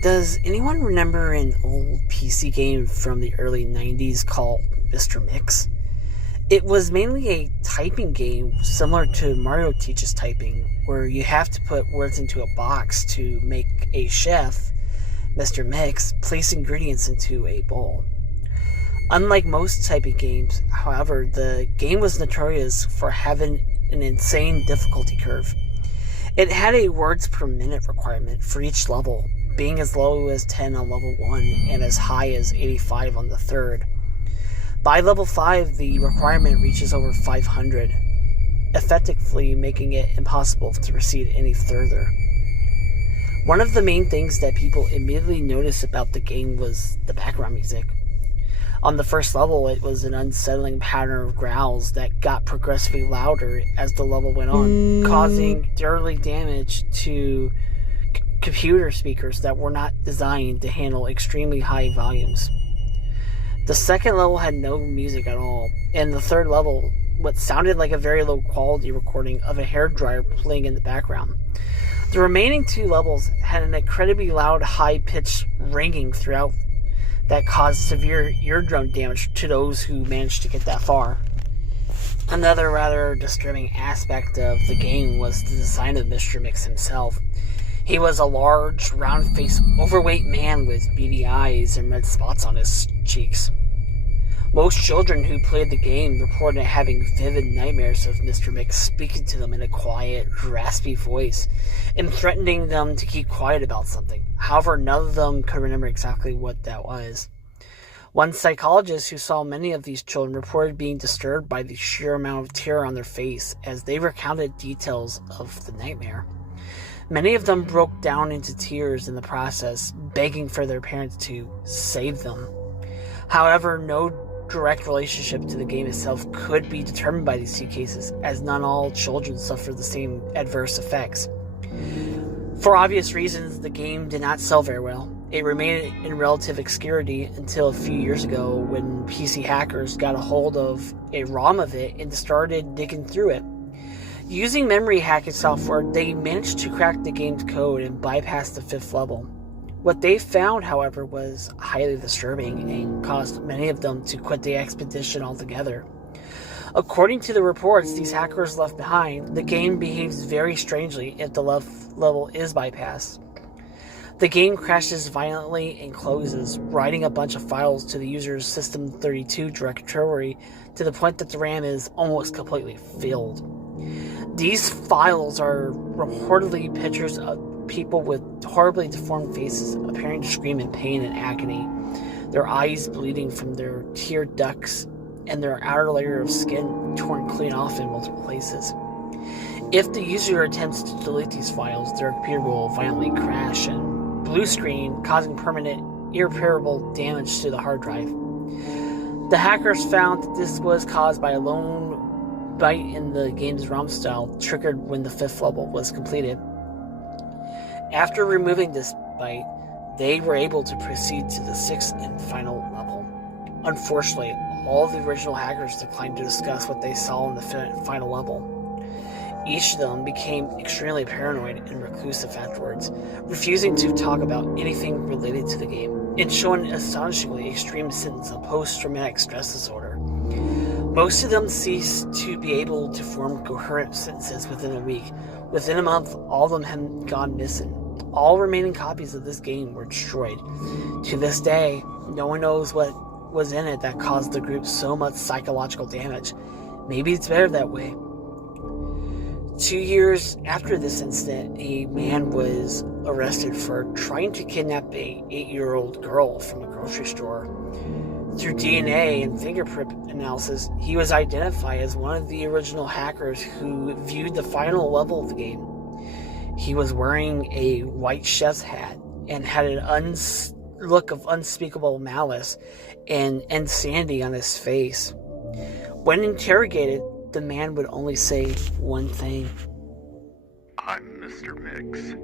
Does anyone remember an old PC game from the early 90s called Mr. Mix? It was mainly a typing game similar to Mario Teaches Typing, where you have to put words into a box to make a chef, Mr. Mix, place ingredients into a bowl. Unlike most typing games, however, the game was notorious for having an insane difficulty curve. It had a words per minute requirement for each level, being as low as 10 on level 1 and as high as 85 on the third. By level 5, the requirement reaches over 500, effectively making it impossible to proceed any further. One of the main things that people immediately noticed about the game was the background music. On the first level, it was an unsettling pattern of growls that got progressively louder as the level went on, causing deadly damage to computer speakers that were not designed to handle extremely high volumes. The second level had no music at all, and the third level, what sounded like a very low quality recording of a hairdryer playing in the background. The remaining two levels had an incredibly loud, high-pitched ringing throughout that caused severe eardrum damage to those who managed to get that far. Another rather disturbing aspect of the game was the design of Mr. Mix himself. He was a large, round-faced, overweight man with beady eyes and red spots on his cheeks. Most children who played the game reported having vivid nightmares of Mr. Mix speaking to them in a quiet, raspy voice and threatening them to keep quiet about something. However, none of them could remember exactly what that was. One psychologist who saw many of these children reported being disturbed by the sheer amount of terror on their face as they recounted details of the nightmare. Many of them broke down into tears in the process, begging for their parents to save them. However, no direct relationship to the game itself could be determined by these two cases, as not all children suffer the same adverse effects. For obvious reasons, the game did not sell very well. It remained in relative obscurity until a few years ago when PC hackers got a hold of a ROM of it and started digging through it. Using memory hacking software, they managed to crack the game's code and bypass the fifth level. What they found, however, was highly disturbing and caused many of them to quit the expedition altogether. According to the reports these hackers left behind, the game behaves very strangely if the level is bypassed. The game crashes violently and closes, writing a bunch of files to the user's System32 directory to the point that the RAM is almost completely filled. These files are reportedly pictures of people with horribly deformed faces appearing to scream in pain and agony, their eyes bleeding from their tear ducts, and their outer layer of skin torn clean off in multiple places. If the user attempts to delete these files, their computer will violently crash and blue screen, causing permanent, irreparable damage to the hard drive. The hackers found that this was caused by a lone byte in the game's ROM style triggered when the fifth level was completed. After removing this byte, they were able to proceed to the sixth and final level. Unfortunately, all of the original hackers declined to discuss what they saw in the final level. Each of them became extremely paranoid and reclusive afterwards, refusing to talk about anything related to the game, and showing an astonishingly extreme symptoms of post-traumatic stress disorder. Most of them ceased to be able to form coherent sentences within a week. Within a month, all of them had gone missing. All remaining copies of this game were destroyed. To this day, no one knows what was in it that caused the group so much psychological damage. Maybe it's better that way. 2 years after this incident, a man was arrested for trying to kidnap a 8-year-old girl from a grocery store. Through DNA and fingerprint analysis, he was identified as one of the original hackers who viewed the final level of the game. He was wearing a white chef's hat and had an look of unspeakable malice and insanity on his face. When interrogated, the man would only say one thing. I'm Mr. Mix.